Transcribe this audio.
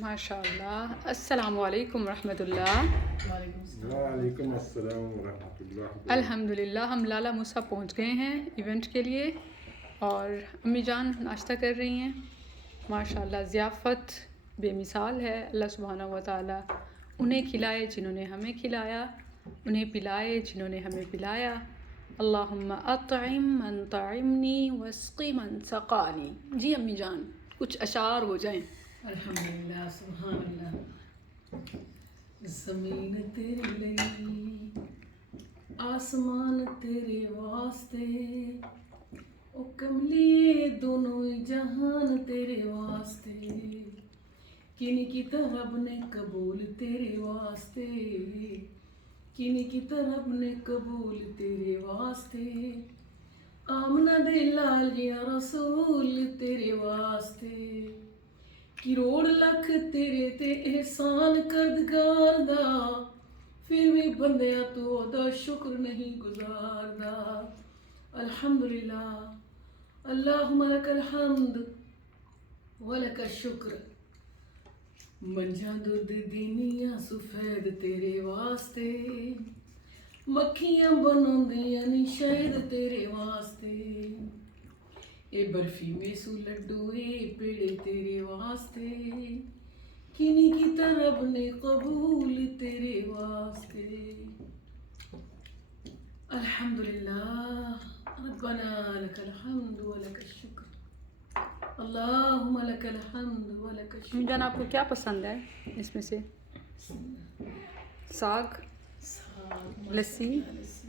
माशाअल्लाह। अस्सलामु अलैकुम रहमतुल्लाह। वालेकुम अस्सलाम वरहमतुल्लाह। अल्हम्दुलिल्लाह हम लाला मूसा पहुंच गए हैं इवेंट के लिए और अम्मी जान नाश्ता कर रही हैं। माशाअल्लाह ज़ियाफ़त बेमिसाल है। अल्लाह सुब्हानहू व तआला उन्हें खिलाए जिन्होंने हमें खिलाया, उन्हें पिलाए जिन्होंने हमें पिलाया। अल्लाहुम्मा अतइम मन तइमनी वस्क़ि मन सक़ानी। जी अम्मी जान कुछ अशार हो जाएं। अल्हम्दुलिल्लाह सुभान अल्लाह। ज़मीन तेरे लिए, आसमान तेरे वास्ते, ओ कमलिए दोनों ही जहान तेरे वास्ते। किनी की तरब ने कबूल तेरे वास्ते, किनी की तरब ने कबूल तेरे वास्ते। आमना दे लाल या रसूल तेरे वास्ते। करोड़ लख तेरे ते एहसान करदगार दा, फिर भी बंदिया तू ओदा शुक्र नहीं गुजारदा। अल्हम्दुलिल्लाह अल्लाहुम्मा लकल हम्द व लकल शुक्र। मंझा दुध दीनिया सफेद तेरे वास्ते, मक्खियां बनौंदियां नी शहद तेरे वास्ते। ए बर्फी मेसू लड्डू ए पेड़े तेरे वास्ते, किनी की तरब ने कबूल तेरे वास्ते। अल्हम्दुलिल्लाह रब्बना लकल हम्द व लकल शुक्र। अल्लाहुम्मा लकल हम्द व लकल अम्मी शुक्र। जान आपको क्या पसंद है इसमें से? साग, साग, लस्सी, माशाअल्लाह, लस्सी